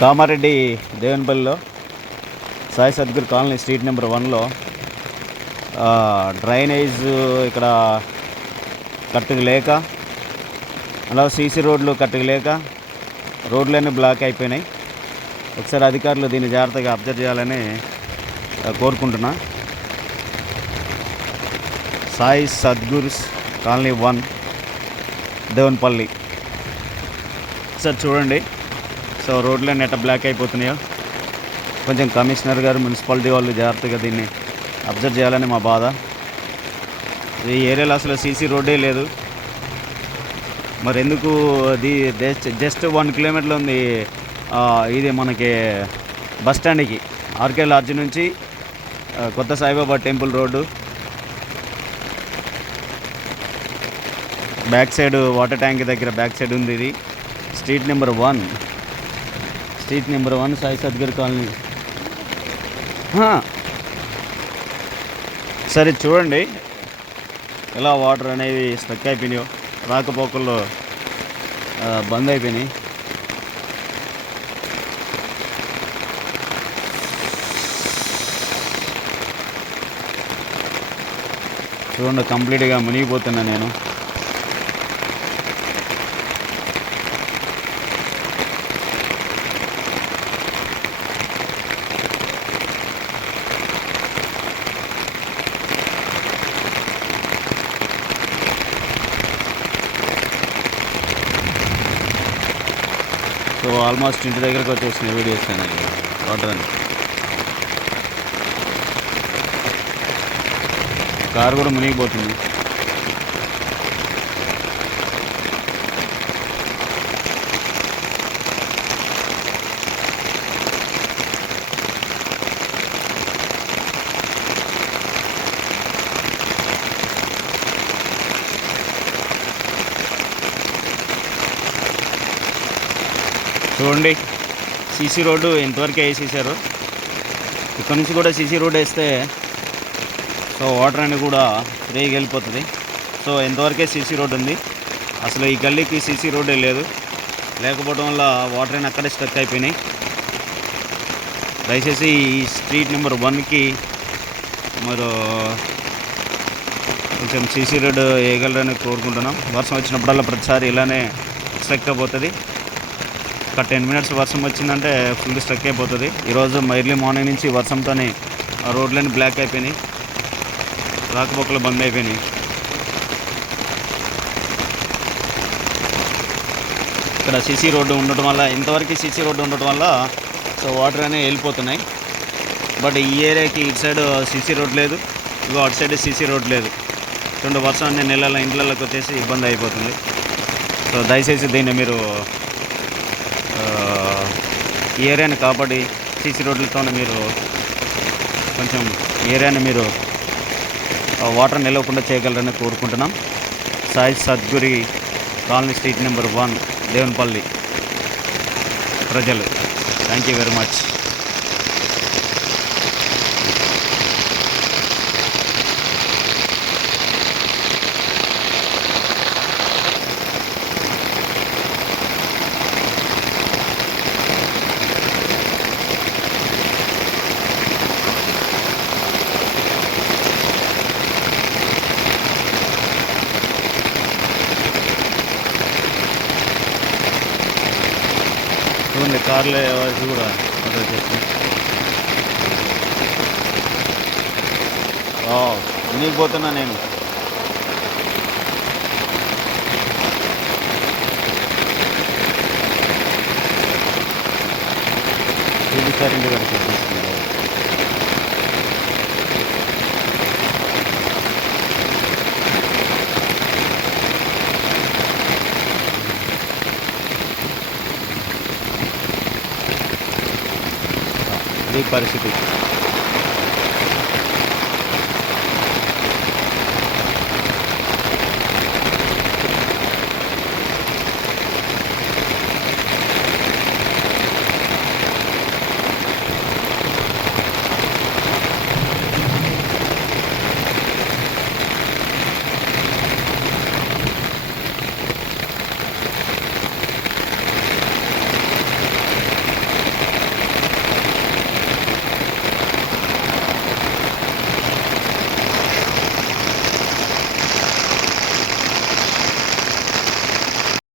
Kamareddy దేవనపల్లిలో Sai Sadguru colony street number వన్లో drainage ఇక్కడ కట్టుకు లేక అలా సీసీ రోడ్లు కట్టుకు లేక రోడ్లన్నీ బ్లాక్ అయిపోయినాయి. ఒకసారి అధికారులు దీన్ని జాగ్రత్తగా అబ్జర్వ్ చేయాలని కోరుకుంటున్నా. Sai Sadgurus colony one Devanpalli. Sir చూడండి. సో రోడ్లన్నీ ఎట్ట బ్లాక్ అయిపోతున్నాయో. కొంచెం కమిషనర్ గారు మున్సిపాలిటీ వాళ్ళు జాగ్రత్తగా దీన్ని అబ్జర్వ్ చేయాలని మా బాధ. ఈ ఏరియాలో అసలు సీసీ రోడ్డే లేదు. మరి ఎందుకు అది జస్ట్ వన్ కిలోమీటర్ ఉంది ఇది మనకి బస్ స్టాండ్కి. ఆర్కే లాడ్జ్ నుంచి కొత్త Saibaba temple road. Back side water tank దగ్గర బ్యాక్ సైడ్ ఉంది ఇది. Street number one. Street number one Sai Sadguru colony. సరే చూడండి. ఎలా వాటర్ అనేవి స్టక్ అయిపోయినాయో. రాకపోకల్లో బంద్ అయిపోయినాయి. చూడండి కంప్లీట్గా మునిగిపోతున్నా నేను. సో ఆల్మోస్ట్ ఇంటి దగ్గరకు వచ్చేసిన వీడియోస్ అనేది వాటర్ అని. కారు కూడా మునిగిపోతుంది. చూడండి. సీసీ రోడ్డు ఎంతవరకు వేసేసారు? ఇక్కడ నుంచి కూడా సీసీ రోడ్ వేస్తే సో వాటర్ అనేది కూడా ఫ్రీగా వెళ్ళిపోతుంది సో ఎంతవరకే సీసీ రోడ్ ఉంది? అసలు ఈ గల్లీకి సీసీ రోడ్డే లేదు. లేకపోవడం వల్ల వాటర్ అయినా అక్కడే స్టక్ అయిపోయినాయి. దయచేసి ఈ స్ట్రీట్ నెంబర్ వన్కి మరి కొంచెం సీసీ రోడ్ వేయగలరని కోరుకుంటున్నాం. వర్షం వచ్చినప్పుడల్లా ప్రతిసారి ఇలానే స్ట్రక్ అయిపోతుంది. ఒక టెన్ మినిట్స్ వర్షం వచ్చిందంటే ఫుల్ స్ట్రక్ అయిపోతుంది. ఈరోజు ఎర్లీ మార్నింగ్ నుంచి వర్షంతోనే ఆ రోడ్లన్నీ బ్లాక్ అయిపోయినాయి. రాకపోకలు బంద్ అయిపోయినాయి. ఇక్కడ సీసీ రోడ్డు ఉండటం వల్ల ఇంతవరకు సీసీ రోడ్డు ఉండటం వల్ల సో వాటర్ అనేవి వెళ్ళిపోతున్నాయి. బట్ ఈ ఏరియాకి ఇటు సైడ్ సీసీ రోడ్ లేదు ఇగో అటు సైడ్ సీసీ రోడ్ లేదు. రెండు వర్షం అన్ని నెలల ఇంట్లలోకి వచ్చేసి ఇబ్బంది అయిపోతుంది. సో దయచేసి దీన్ని మీరు ఈ ఏరియాని కాపాడి సీసీ రోడ్లతో మీరు కొంచెం ఏరియాని మీరు వాటర్ నిలవకుండా చేయగలరని కోరుకుంటున్నాం. Sai Sadguru colony street number one Devanpalli ప్రజలు. థ్యాంక్ యూ వెరీ మచ్ చూడండి కార్లు ఎవరికి కూడా ఆర్డర్ వచ్చేసి మునిగిపోతున్నా నేను? చూపిస్తారు ఇంటి దగ్గర వచ్చేసి ఇది పరిస్థితి